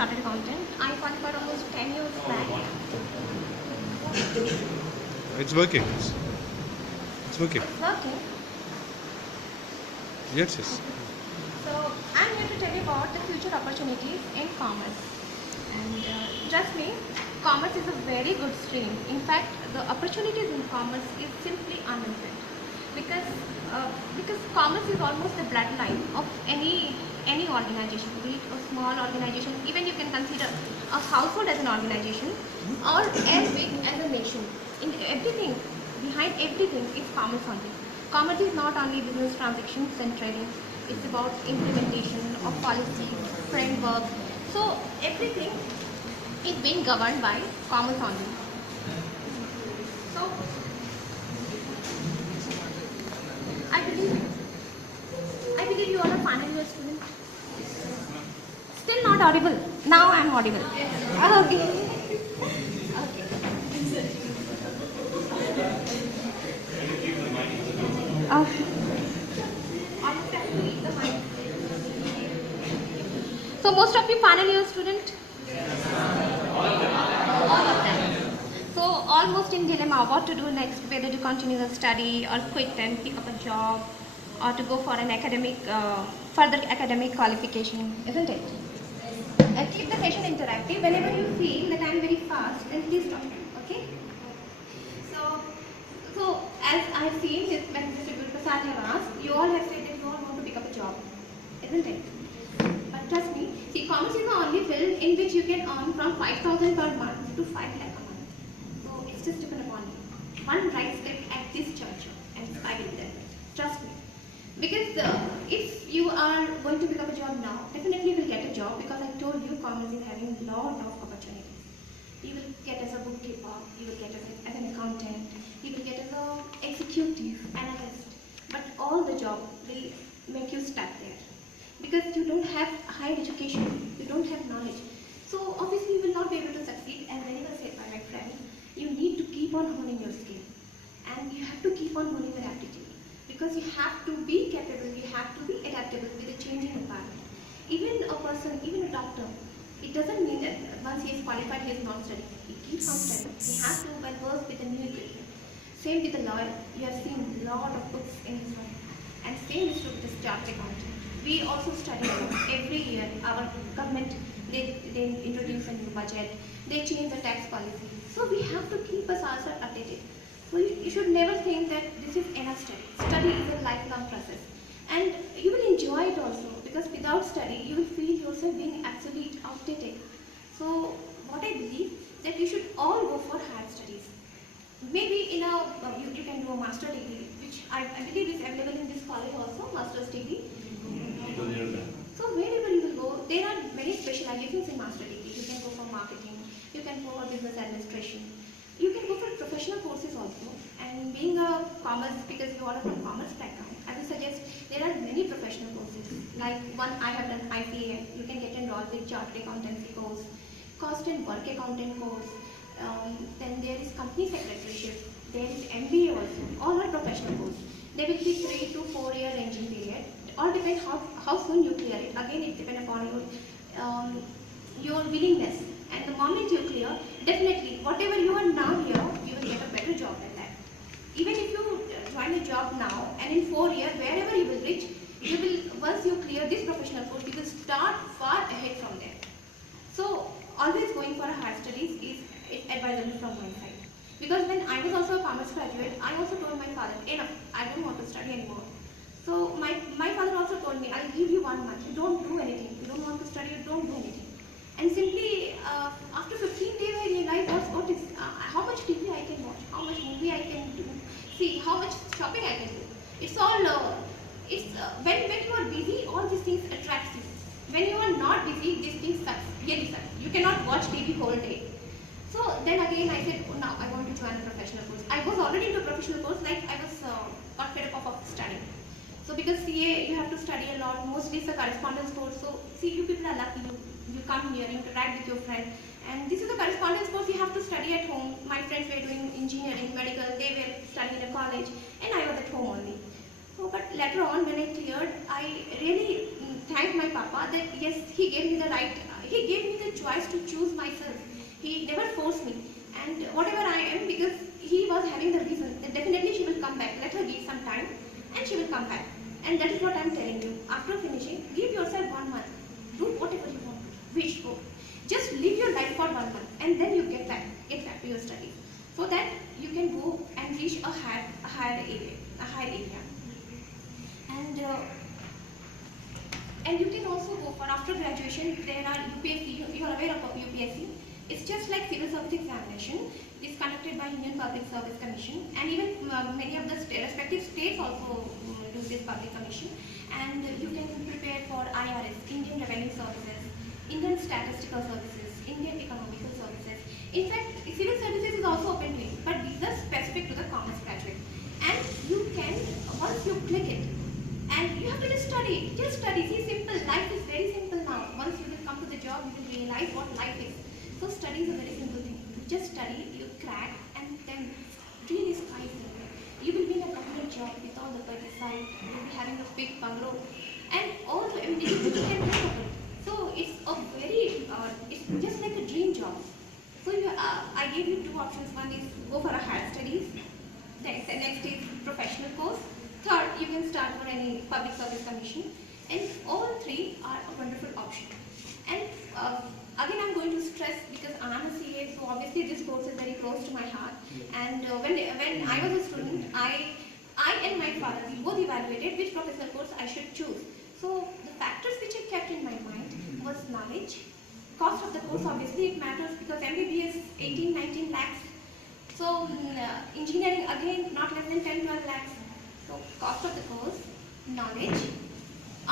Chartered Accountant. I qualified almost 10 years back. It's working. It's working. It's working. Yes, yes. So I'm here to tell you about the future opportunities in commerce. And trust me, commerce is a very good stream. In fact, the opportunities in commerce is simply unlimited. Because commerce is almost the bloodline of any organization, be it a small organization, even you can consider a household as an organization, or as big as a nation. In everything, behind everything is commerce only. Commerce is not only business transactions and trading, it's about implementation of policies, framework. So everything is being governed by commerce only. So I believe you are a final year student. Still not audible. Now I am audible. Okay. Okay. So most of you final year student? All of them. So almost in dilemma what to do next, whether to continue the study or quit and pick up a job or to go for an further academic qualification, isn't it? Keep the session interactive. Whenever you feel that I am very fast, then please stop. Okay? So as I have seen this, when Mr. Guru Prasad have asked, you all have said that you all want to pick up a job, isn't it? But trust me, see, commerce is the only field in which you can earn from 5,000 per month to 5 lakh a month. So it's just depend upon you. One right step at this juncture, and I will tell you. Trust me. Because if you are going to pick up a job now, definitely you will get a job, because I told you commerce is having a lot of opportunities. You will get as a bookkeeper, you will get as an accountant, you will get as an executive, analyst. But all the job will make you stuck there. Because you don't have higher education, you don't have knowledge. So obviously you will not be able to succeed, and very well said by my friend, you need to keep on honing your skill. And you have to keep on honing your aptitude. Because you have to be capable, you have to be adaptable with the changing environment. Even a person, even a doctor, it doesn't mean that once he is qualified, he is not studying. He keeps on studying. He has to well versed with the new equipment. Same with the lawyer. You have seen a lot of books in his room. And same is true with the chartered accountant. We also study every year. Our government, they introduce a new budget. They change the tax policy. So we have to keep ourselves updated. So you should never think that this is enough study. Study is a lifelong process. And you will enjoy it also, because without study, you will feel yourself being absolute outdated. So what I believe, that you should all go for higher studies. Maybe in you can do a master degree, which I believe is available in this college also, master's degree. So wherever you will go, there are many specializations in master degree. You can go for marketing, you can go for business administration, you can go for professional courses also. And being a commerce, because you are from commerce background, I would suggest there are many professional courses. Like one I have done ICA, you can get enrolled with chartered accountancy course, cost and work accountant course. Then there is company secretaryship, there is MBA also. All are professional courses. There will be 3 to 4 year ranging period. It all depends how soon you clear it. Again, it depends upon your willingness. And the moment you clear, definitely whatever you are now here, you will get a better job than that. Even if you join a job now, and in 4 years, wherever you will reach, you will, once you clear this professional course, you will start far ahead from there. So always going for a higher studies is advisable from my side. Because when I was also a commerce graduate, I also told my father, enough, I don't want to study anymore. So my father also told me, I'll give you 1 month, you don't do anything, you don't want to study, you don't do anything. And simply after 15 days I realized how much TV I can watch, how much movie I can do, see how much shopping I can do. It's all, when you are busy, all these things attract you. When you are not busy, these things sucks, really sucks. You cannot watch TV whole day. So then again I said, oh, now I want to join a professional course. I was already into a professional course, like I was got fed up of studying. So because CA, you have to study a lot, mostly it's a correspondence course. So see, you people are lucky, you come here, you interact with your friend. And this is a correspondence course, you have to study at home. My friends were doing engineering, medical, they were studying in a college, and I was at home only. So, but later on when I cleared, I really thanked my papa that yes, he gave me the right he gave me the choice to choose myself. He never forced me. And whatever I am, because he was having the reason that definitely she will come back. Let her give some time and she will come back. And that is what I am telling you. After finishing, give yourself 1 month. Do whatever you want. Wish for. Just live your life for 1 month and then you get back to your studies. So that you can go and reach a higher area. And you can also go for after graduation. There are UPSC. You are aware of UPSC. It's just like civil service examination. It's conducted by Indian Public Service Commission, and even many of the respective states also do this public commission. And you can prepare for IRS, Indian Revenue Services, Indian Statistical Services, Indian Economical Services. In fact, civil services is also open to you, but these are specific to the commerce graduate. And you can, once you click it, and you have to just study. Just study. See, simple. Life is very simple now. Once you will come to the job, you will realize what life is. So study is a very simple thing. You just study, you crack, and then really sky is the limit. You will be in a government job with all the pesticide. You will be having a big bungalow, and all the amenities you can think of it. So it's a very, it's just like a dream job. So I gave you two options. One is go for a higher studies. Next is professional course. Third, you can start for any public service commission, and all three are a wonderful option. And again, I'm going to stress, because I'm a CA, so obviously this course is very close to my heart. And when I was a student, I and my father, we both evaluated which professional course I should choose. So the factors which I kept in my mind was knowledge, cost of the course. Obviously it matters, because MBBS 18-19 lakhs. So engineering again not less than 10-12 lakhs. So cost of the course, knowledge,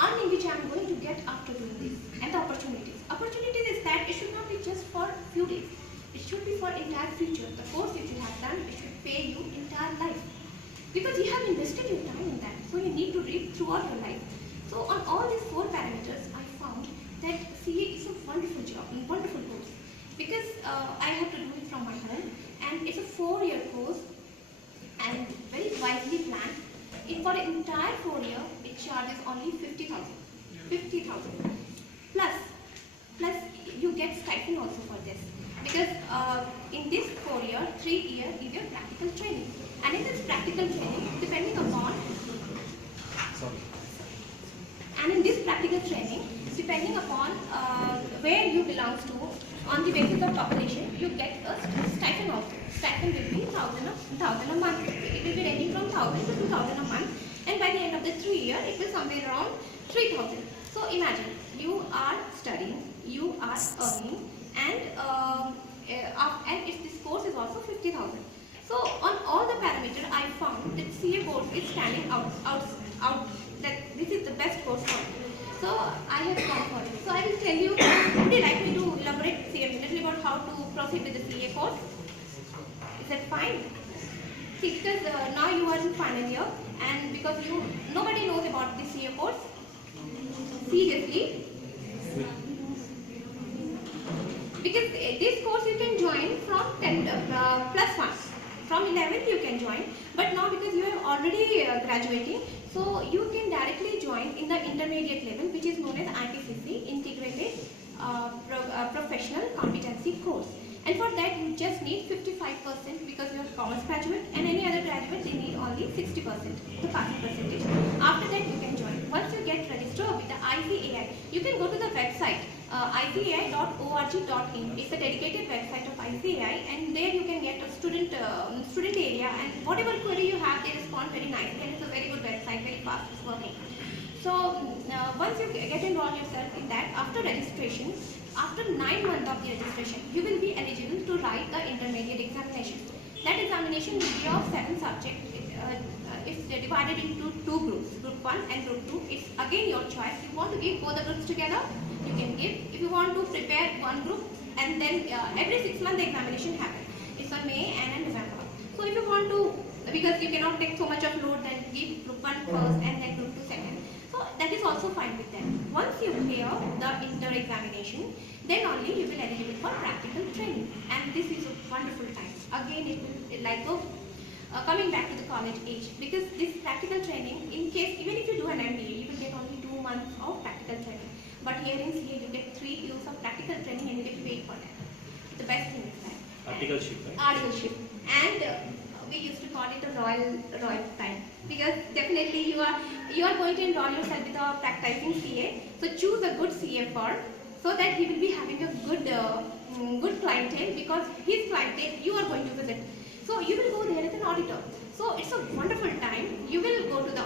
earning which I am going to get after doing this, and the opportunities. Opportunities is that it should not be just for few days. It should be for entire future. The course which you have done, it should pay you entire life, because you have invested your time in that. So you need to reap throughout your life. So on all these 4 parameters, I found that CA is a wonderful job, a wonderful course, because I have to do it from my home, and it's a 4-year course and very wisely planned. For the entire 4 year, it charges only 50,000. 50,000. Plus you get stipend also for this, because in this 4 year, 3 year is your practical training, and in this practical training, depending upon where you belong to, on the basis of population, you get a stipend also. Stipend will be 1,000 a month. It will be ranging from 1,000 to 2,000 a month, and by the end of the 3 year, it will somewhere around 3,000. So imagine, you are studying, you are earning, and this course is also 50,000. So on all the parameters, I found that CA course is standing out that this is the best course for me. So I have gone for it. So I will tell you, would you like me to elaborate a little about how to proceed with the CA course? Is that fine? See, because now you are in final year, and because nobody knows about the CA course. Seriously. Because this course you can join from 10 plus 1. From 11th you can join, but now because you are already graduating, so you can directly join in the intermediate level, which is known as IPCC, Integrated Professional Competency Course. And for that you just need 55%, because you are commerce graduate, and any other graduate they need only 60%, the passing percentage. After that you can join. Once you get registered with the ICAI, you can go to the website icai.org.in. It's a dedicated website of ICAI, and there you can get a student area, and whatever query you have, they respond very nicely, and it's a very good website, very fast, it's working. So once you get enrolled yourself in that, after registration, after 9 months of the registration, you will be eligible to write the intermediate examination. That examination will be of 7 subjects. It's divided into 2 groups, group 1 and group 2. It's again your choice. If you want to give both the groups together, you can give. If you want to prepare one group, and then every 6 months the examination happens. It's on May and in November. So if you want to, because you cannot take so much of load, then give group 1 first and then group 2 second. So that is also fine with them. Once you clear the inter examination, then only you will eligible for practical training, and this is a wonderful time. Again, it will like coming back to the college age, because this practical training, in case even if you do an MBA, you will get only 2 months of practical training. But here in CA, you get 3 years of practical training and you get paid for that. The best thing is that. Articleship, right? Articleship. And we used to call it a royal time, because definitely you are going to enroll yourself with a practicing CA. So choose a good CA for, so that he will be having a good clientele, because his clientele you are going to visit. So you will go there as an auditor. So it's a wonderful time. You will go to the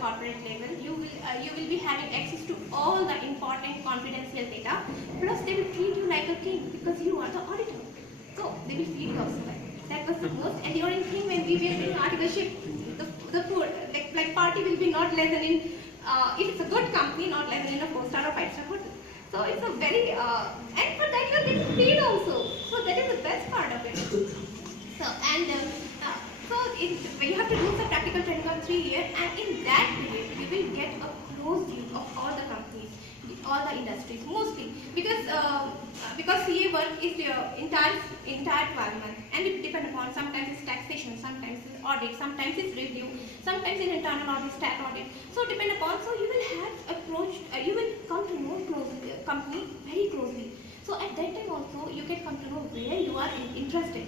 corporate level. You will be having access to all the important confidential data. Plus they will treat you like a king because you are the auditor. So they will feed you also. That was the most alluring thing when we were doing articleship. The food, like party will be not less than in, if it's a good company, not less than in a 4-star or 5-star hotel. So it's a very, and for that you are getting paid also. So that is the best part of it. So and you have to do some practical training of 3 years, and in that period you will get a close view of all the companies, all the industries, mostly because CA work is the entire 12 months, and it depends upon, sometimes it's taxation, sometimes it's audit, sometimes it's review, sometimes it's internal audit, stat audit. So depend upon, so you will have approached, you will come to know company very closely. So at that time also you can come to know where you are interested,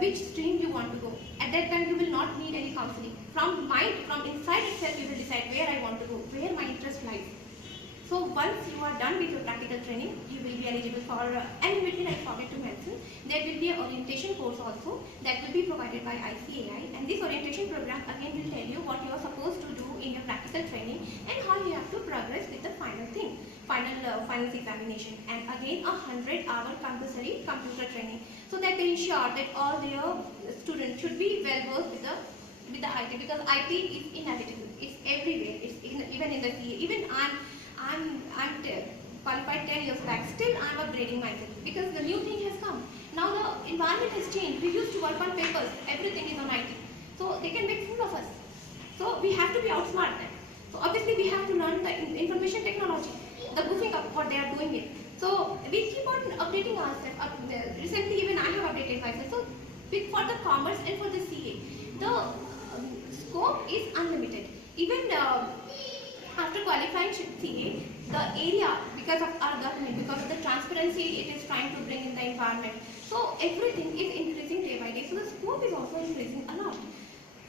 which stream you want to go. At that time you will not need any counseling. From inside itself you will decide where I want to go, where my interest lies. So once you are done with your practical training, you will be eligible for, and in between I forget to mention, there will be an orientation course also that will be provided by ICAI, and this orientation program again will tell you what you are supposed to do in your practical training and how you have to progress with the final finals examination, and again a 100-hour compulsory computer training, so that they ensure that all their students should be well versed with the IT, because IT is inevitable. It's everywhere. It's even in the CA. Even I'm qualified 10 years back. Still I'm upgrading myself because the new thing has come. Now the environment has changed. We used to work on papers. Everything is on IT. So they can make fool of us. So we have to be outsmart them. So obviously we have to learn the information technology, the goofing up what they are doing it. So we keep on updating ourselves. Recently even I have updated myself. So for the commerce and for the CA, the scope is unlimited. Even after qualifying CA, the area, because of our government, because of the transparency it is trying to bring in the environment, so everything is increasing day by day. So the scope is also increasing a lot.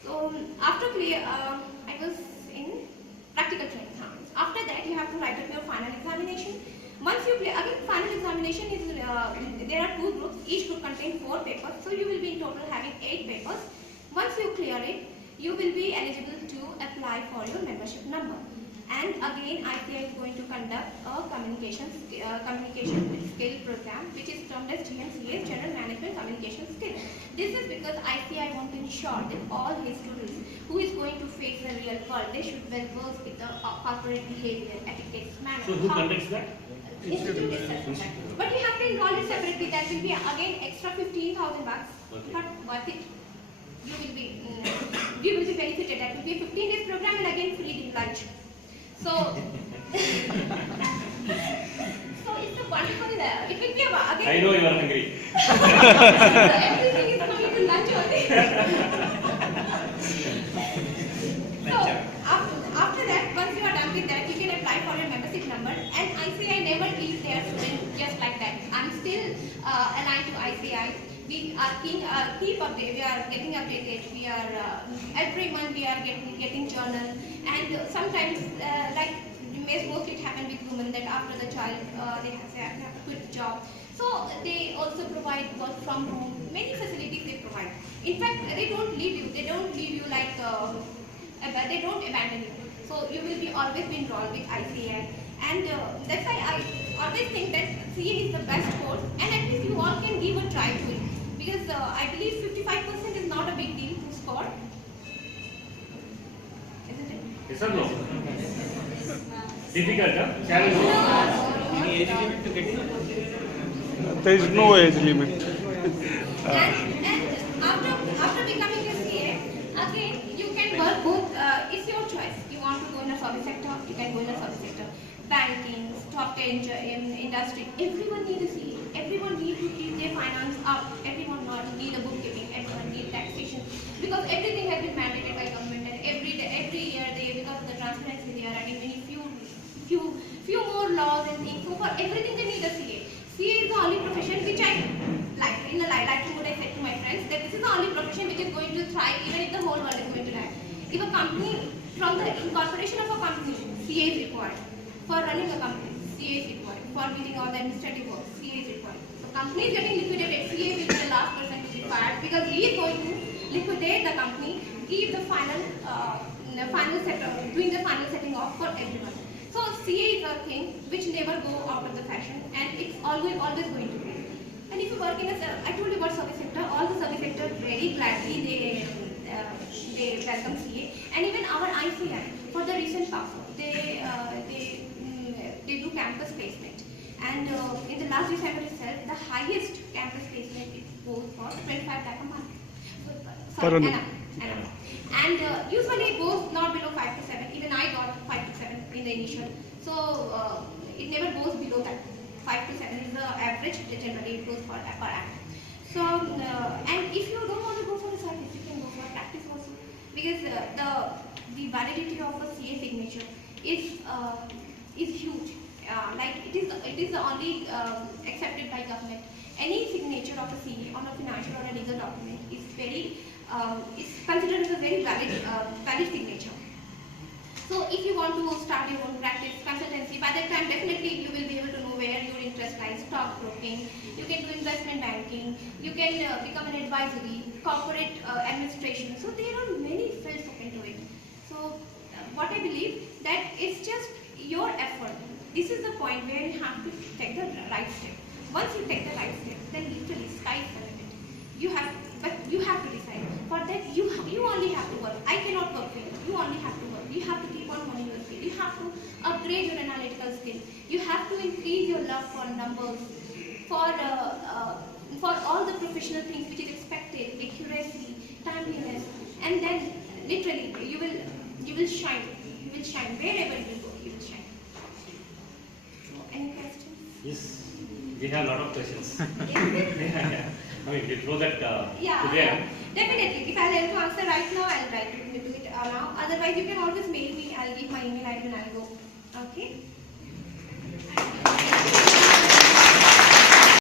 So after I was in practical training. After that, you have to write up your final examination. Once you clear, again final examination is, there are 2 groups, each group contains 4 papers, so you will be in total having 8 papers. Once you clear it, you will be eligible to apply for your membership number. And again, ICAI is going to conduct a communication skill program, which is termed as GMCA, General Management Communication Skill. This is because ICAI want to ensure that all his students who is going to face the real world, they should well versed with the corporate behavior, etiquette, manners. So who conducts that? Institute itself. But you have to enroll it separately. That will be again extra 15,000 bucks. Okay. Not worth it. You will be benefited. That will be a 15 days program and again free lunch. So, it's a wonderful, it will be again. I know you are hungry. Everything is coming to lunch only. So, after that, once you are done with that, you can apply for your membership number. And ICAI never leaves their students just like that. I'm still aligned to ICAI. We are keep updated. We are getting updated. We are every month we are getting journal, and sometimes like mostly it happens with women that after the child they have to quit job. So they also provide work from home. Many facilities they provide. In fact, they don't leave you. They don't leave you like they don't abandon you. So you will be always be enrolled with ICAI, and that's why I always think that CA is the best course, and at least you all can give a try to it. Because I believe 55% is not a big deal to score, isn't it? Yes or no? Difficult, huh? Challenge. Any age limit to get in? There is no age limit. And after becoming a CA, again you can work both. It's your choice. You want to go in a service sector, you can go in a service sector. Banking, stock industry, everyone needs a CA. Everyone needs to keep their finance up. Everyone need a bookkeeping. Everyone needs taxation, because everything has been mandated by government, and every year because of the transparency they are adding many few few more laws and things. So for everything they need a CA. CA is the only profession which I like. In the like what I said to my friends, that this is the only profession which is going to thrive even if the whole world is going to die. If a company, from the incorporation of a company, CA is required. For running a company, CA is required. For doing all the administrative work, CA is required. The company is getting liquidated, CA will be the last person to be fired because he is going to liquidate the company, give the final doing the final setting off for everyone. So CA is a thing which never go out of the fashion, and it's always going to be. And if you work in I told you about service sector, all the service sector very gladly they welcome CA, and even our ICI for the recent pass they do campus placement, and in the last December itself, the highest campus placement it goes for 25 lakh a month. Per annum. Annum. And usually it goes not below 5 to 7. Even I got 5 to 7 in the initial. So it never goes below that. 5 to 7 is the average. Generally it goes for per annum. So and if you don't want to go for the service, you can go for practice also, because the validity of a CA signature is huge. Like it is the only accepted by government. Any signature of a CA on a financial or a legal document is considered as a very valid signature. So if you want to start your own practice consultancy, by that time definitely you will be able to know where your interest lies. Stock broking, you can do investment banking, you can become an advisory, corporate administration. So there are many fields open to it. So what I believe that it's just your effort. This is the point where you have to take the right step. Once you take the right step, then literally sky is the limit. But you have to decide. For that, you only have to work. I cannot work for you. You only have to work. You have to keep on honing your skill. You have to upgrade your analytical skill. You have to increase your love for numbers, for all the professional things which is expected, accuracy, timeliness, and then literally you will shine. You will shine wherever you go. You will shine. So, any questions? Yes, we have a lot of questions. Yeah. I mean, we throw that Yeah, to them. definitely. If I'll able to answer right now, I'll try to do it now. Otherwise, you can always mail me. I'll give my email ID and I'll go. Okay?